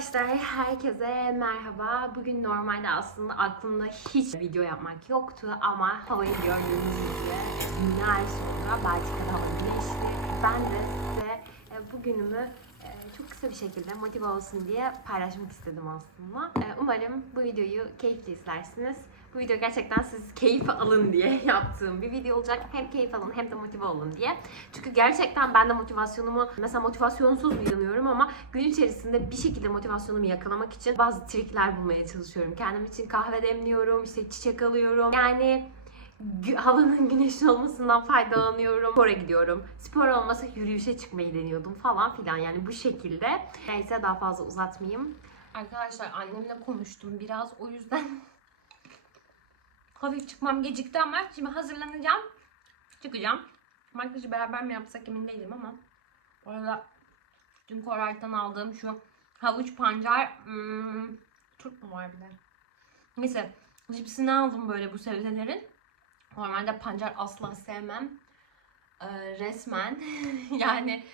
Arkadaşlar herkese merhaba. Bugün normalde aslında aklımda hiç video yapmak yoktu ama havayı gördüğünüz gibi günler sonra Belçika'da hava güneşli. Ben de size e, bugünümü e, çok kısa bir şekilde motive olsun diye paylaşmak istedim aslında. E, Umarım bu videoyu keyifli izlersiniz. Bu video gerçekten siz keyif alın diye yaptığım bir video olacak. Hem keyif alın hem de motive olun diye. Çünkü gerçekten ben de motivasyonumu mesela motivasyonsuz uyanıyorum ama gün içerisinde bir şekilde motivasyonumu yakalamak için bazı trikler bulmaya çalışıyorum. Kendim için kahve demliyorum, işte çiçek alıyorum. Yani havanın güneşli olmasından faydalanıyorum. Spora gidiyorum. Spor olmasa yürüyüşe çıkmayı deniyordum falan filan. Yani bu şekilde. Neyse daha fazla uzatmayayım. Arkadaşlar annemle konuştum biraz. O yüzden hafif çıkmam gecikti ama şimdi hazırlanacağım. Çıkacağım. Makyajı beraber mi yapsak emin değilim ama. Bu arada dün Koray'dan aldığım şu havuç pancar hmm, turp mu var bir de? Neyse cipsini aldım böyle bu sebzelerin. Normalde pancar asla sevmem. Ee, resmen yani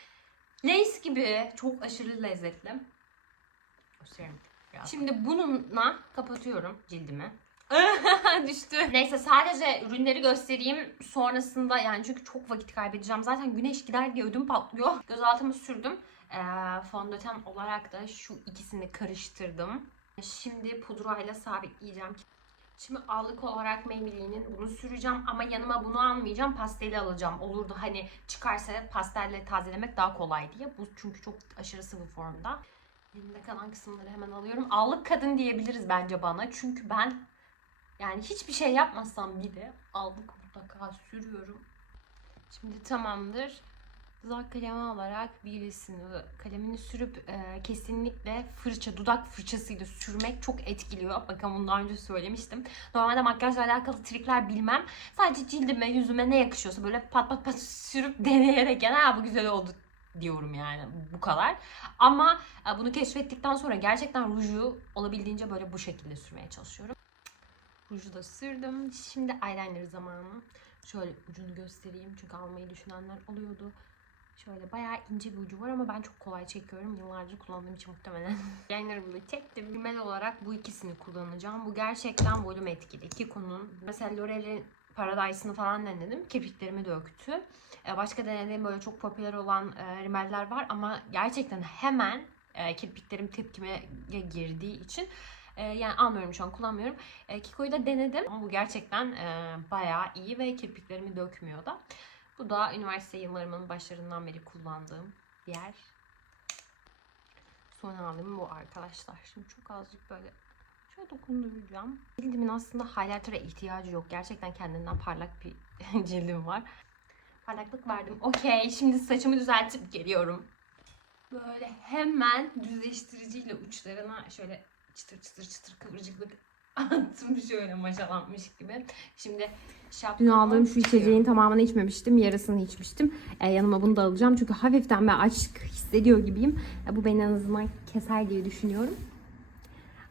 Lays gibi çok aşırı lezzetli. Göstereyim. Şimdi bununla kapatıyorum cildimi. Düştü. Neyse sadece ürünleri göstereyim. Sonrasında yani çünkü çok vakit kaybedeceğim. Zaten güneş gider diye ödüm patlıyor. Göz altımı sürdüm. Ee, fondöten olarak da şu ikisini karıştırdım. Şimdi pudrayla sabitleyeceğim. Şimdi allık olarak Maybelline'in bunu süreceğim ama yanıma bunu almayacağım. Pasteli alacağım. Olurdu hani çıkarsa pastelle tazelemek daha kolay diye. Bu çünkü çok aşırı sıvı formda. Elimde kalan kısımları hemen alıyorum. Allık kadın diyebiliriz bence bana. Çünkü ben yani hiçbir şey yapmasam bile aldık mutlaka sürüyorum. Şimdi tamamdır. Dudak kalemi alarak birisini kalemini sürüp e, kesinlikle fırça, dudak fırçasıyla sürmek çok etkiliyor. Bakın bunu daha önce söylemiştim. Normalde makyajla alakalı trikler bilmem. Sadece cildime, yüzüme ne yakışıyorsa böyle pat pat pat sürüp deneyerek yani "Ha, bu güzel oldu diyorum yani bu kadar. Ama e, bunu keşfettikten sonra gerçekten ruju olabildiğince böyle bu şekilde sürmeye çalışıyorum. Ruju da sürdüm. Şimdi eyeliner zamanı. Şöyle ucunu göstereyim çünkü almayı düşünenler oluyordu. Şöyle bayağı ince bir ucu var ama ben çok kolay çekiyorum. Yıllardır kullandığım için muhtemelen. Eyeliner'ımı çektim. Rimel olarak bu ikisini kullanacağım. Bu gerçekten volüm etkili. Kiko'nun. Mesela L'Oreal'in Paradise'ını falan denedim. Kirpiklerimi döktü. Ee, Başka denediğim böyle çok popüler olan e, rimeller var ama gerçekten hemen e, kirpiklerim tepkime girdiği için e, yani almıyorum şu an kullanmıyorum. E, Kiko'yu da denedim ama bu gerçekten e, bayağı iyi ve kirpiklerimi dökmüyor da. Bu da üniversite yıllarımın başlarından beri kullandığım bir yer. Son halim bu arkadaşlar. Şimdi çok azıcık böyle şöyle dokunduracağım. Cildimin aslında highlighter'a ihtiyacı yok. Gerçekten kendinden parlak bir cildim var. Parlaklık verdim. Okey. Şimdi saçımı düzeltip geliyorum. Böyle hemen düzleştiriciyle uçlarına şöyle çıtır çıtır çıtır kıvırcıklık attım şöyle maşalanmış gibi. Şimdi şapkamı Dün aldığım şu içeceğin tamamını içmemiştim. Yarısını içmiştim. E, yanıma bunu da alacağım. Çünkü hafiften ben açlık hissediyor gibiyim. E, bu beni en azından keser diye düşünüyorum.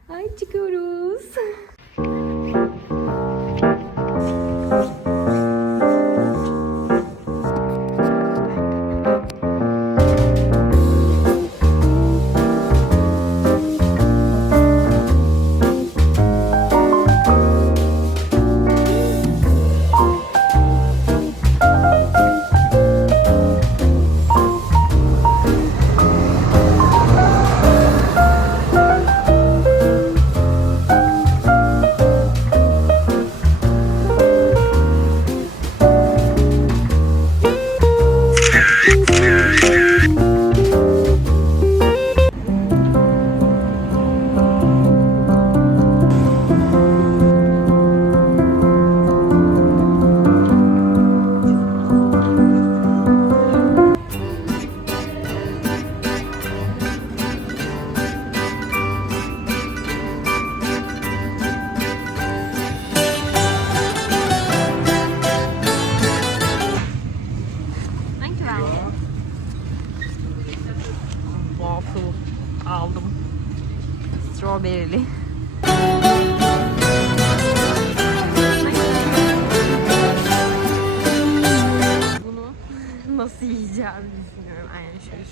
Ay çıkıyoruz.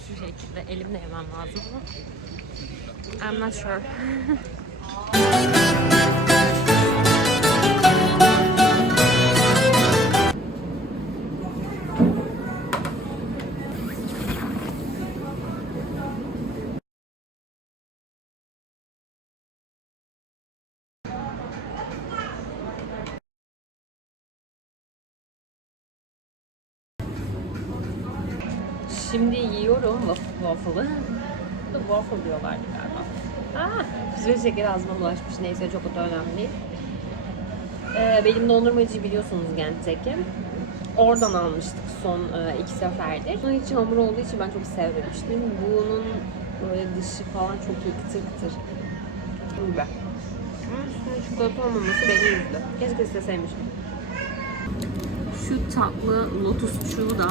şu şekilde elimle yemem lazım. I'm not sure. Şimdi yiyorum waf- waffle'ı. Waffle diyorlardı galiba. Ah, süre şeker ağzıma bulaşmış. Neyse çok da önemli değil. Ee, benim dondurmacıyı biliyorsunuz Gent'teki. Oradan almıştık son e, iki seferdir. Bunun içi hamur olduğu için ben çok sevmemiştim. Bunun böyle dışı falan çok iyi kıtır. Gibi. Üstüne çikolata olmaması beni üzdü. Keşke isteseymişim. Şu tatlı lotusçuğu da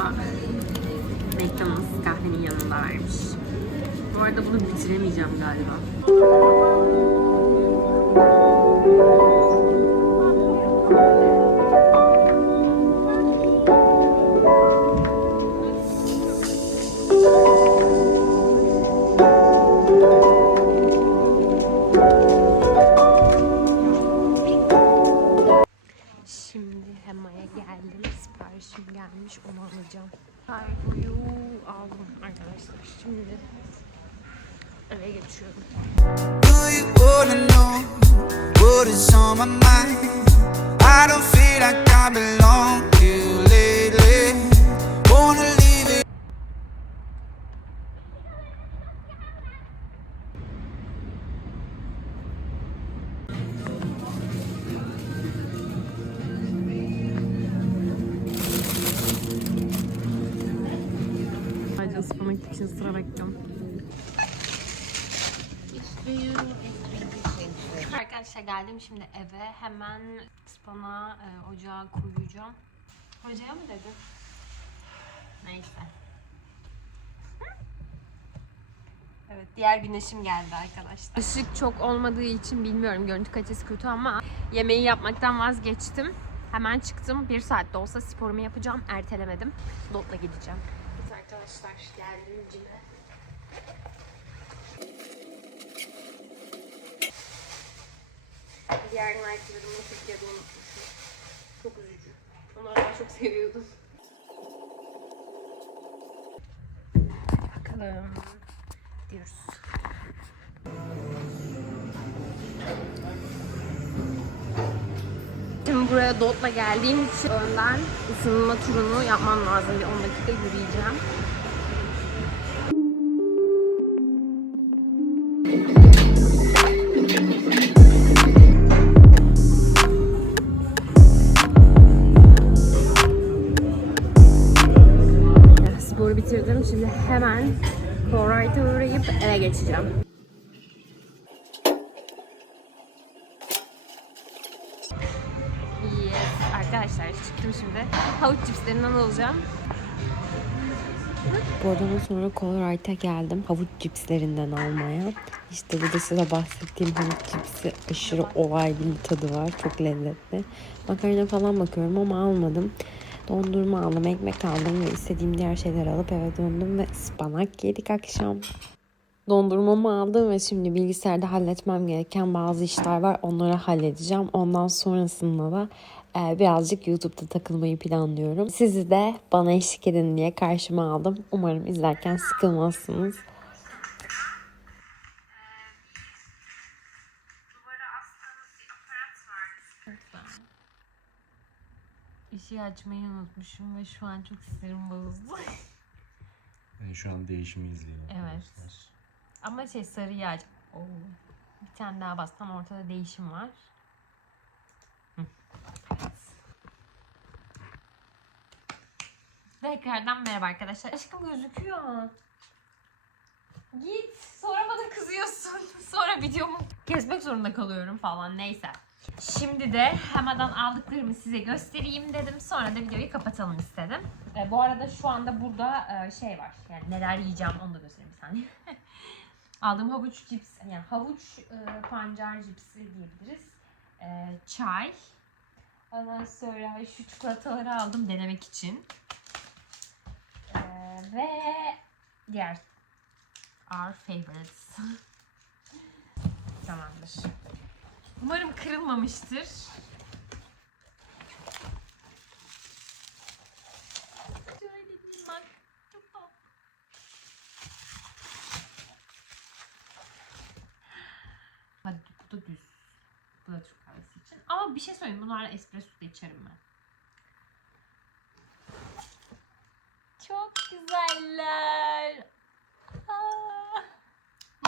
McDonald's kahvenin yanında vermiş. Bu arada bunu bitiremeyeceğim galiba. Şimdi Hema'ya geldim. Siparişim gelmiş. Onu alacağım. Kargoyu aldım arkadaşlar. Şimdi eve geçiyorum. Do için sıra bekliyorum. Arkadaşlar geldim şimdi eve. Hemen ıspanağı e, ocağa koyacağım. Hocaya mı dedi? Neyse. Evet diğer güneşim geldi arkadaşlar. Işık çok olmadığı için bilmiyorum görüntü kalitesi kötü ama yemeği yapmaktan vazgeçtim. Hemen çıktım. Bir saatte olsa sporumu yapacağım. Ertelemedim. Dotla gideceğim. Arkadaşlar geldim cime. Diğer Nike'larımı Türkiye'de unutmuşum. Çok üzücü. Onları ben çok seviyordum. Bakalım. Gidiyoruz. Buraya dotla geldiğim için önden ısınma turunu yapmam lazım. Bir 10 dakika yürüyeceğim. Sporu bitirdim. Şimdi hemen Chlorite'a uğrayıp eve geçeceğim. Arkadaşlar çıktım şimdi. Havuç cipslerinden alacağım. Buradan sonra Colorite'a geldim havuç cipslerinden almaya. İşte burada size bahsettiğim havuç cipsi aşırı olaylı bir tadı var. Çok lezzetli. Makarna falan bakıyorum ama almadım. Dondurma aldım, ekmek aldım ve istediğim diğer şeyler alıp eve döndüm ve ıspanak yedik akşam. Dondurmamı aldım ve şimdi bilgisayarda halletmem gereken bazı işler var. Onları halledeceğim. Ondan sonrasında da birazcık YouTube'da takılmayı planlıyorum. Sizi de bana eşlik edin diye karşıma aldım. Umarım izlerken sıkılmazsınız. İşi açmayı unutmuşum ve şu an çok sinirim bozuldu. Yani şu an değişimi izliyor. Evet. arkadaşlar. Ama şey sarıyı aç. Oo. Bir tane daha bas. Tam ortada değişim var. Hı. Evet. Tekrardan merhaba arkadaşlar. Aşkım gözüküyor. Git. Sonra bana kızıyorsun. Sonra videomu kesmek zorunda kalıyorum falan. Neyse. Şimdi de hemen aldıklarımı size göstereyim dedim. Sonra da videoyu kapatalım istedim. E, bu arada şu anda burada e, şey var. Yani neler yiyeceğim onu da göstereyim bir saniye. Aldığım havuç cips, yani havuç e, pancar cipsi diyebiliriz. E, çay. Ondan sonra şu çikolataları aldım denemek için. Ve diğer our favorites. Tamamdır. Umarım kırılmamıştır. Hadi bu da düz. Bu da Türk kahvesi için. Ama bir şey söyleyeyim. Bunlarla espresso da içerim ben. Çok güzeller. Aa.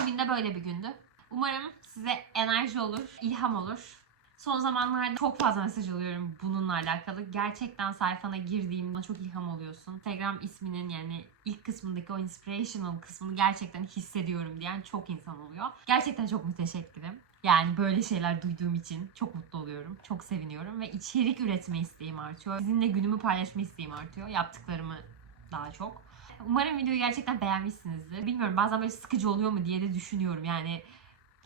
Bugün de böyle bir gündü. Umarım size enerji olur, ilham olur. Son zamanlarda çok fazla mesaj alıyorum bununla alakalı. Gerçekten sayfana girdiğimde çok ilham oluyorsun. Instagram isminin yani ilk kısmındaki o inspirational kısmını gerçekten hissediyorum diyen çok insan oluyor. Gerçekten çok müteşekkirim. Yani böyle şeyler duyduğum için çok mutlu oluyorum. Çok seviniyorum ve içerik üretme isteğim artıyor. Sizinle günümü paylaşma isteğim artıyor. Yaptıklarımı daha çok. Umarım videoyu gerçekten beğenmişsinizdir. Bilmiyorum bazen böyle sıkıcı oluyor mu diye de düşünüyorum. Yani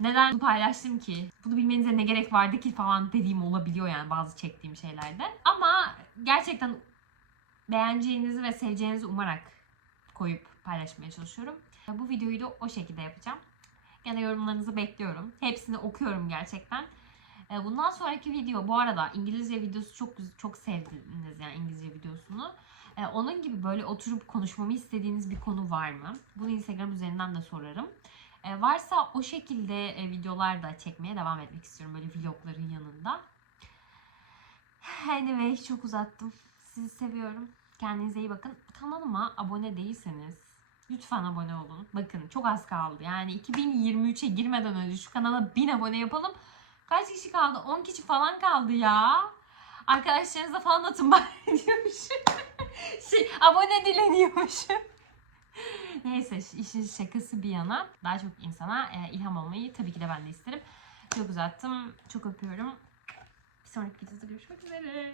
neden bunu paylaştım ki? Bunu bilmenize ne gerek vardı ki falan dediğim olabiliyor yani bazı çektiğim şeylerde. Ama gerçekten beğeneceğinizi ve seveceğinizi umarak koyup paylaşmaya çalışıyorum. Bu videoyu da o şekilde yapacağım. Gene yorumlarınızı bekliyorum. Hepsini okuyorum gerçekten. Ee, Bundan sonraki video bu arada İngilizce videosu çok çok sevdiniz yani İngilizce videosunu. Ee, Onun gibi böyle oturup konuşmamı istediğiniz bir konu var mı? Bunu Instagram üzerinden de sorarım. Ee, varsa o şekilde e, videolar da çekmeye devam etmek istiyorum böyle vlogların yanında. Anyway çok uzattım. Sizi seviyorum. Kendinize iyi bakın. Kanalıma abone değilseniz lütfen abone olun. Bakın çok az kaldı. Yani 2023'e girmeden önce şu kanala 1000 abone yapalım. Kaç kişi kaldı? 10 kişi falan kaldı ya. Arkadaşlarınıza falan atın bari diyormuşum. şey, abone dileniyormuşum. Neyse işin şakası bir yana daha çok insana e, ilham olmayı tabii ki de ben de isterim. Çok uzattım. Çok öpüyorum. Bir sonraki videoda görüşmek üzere.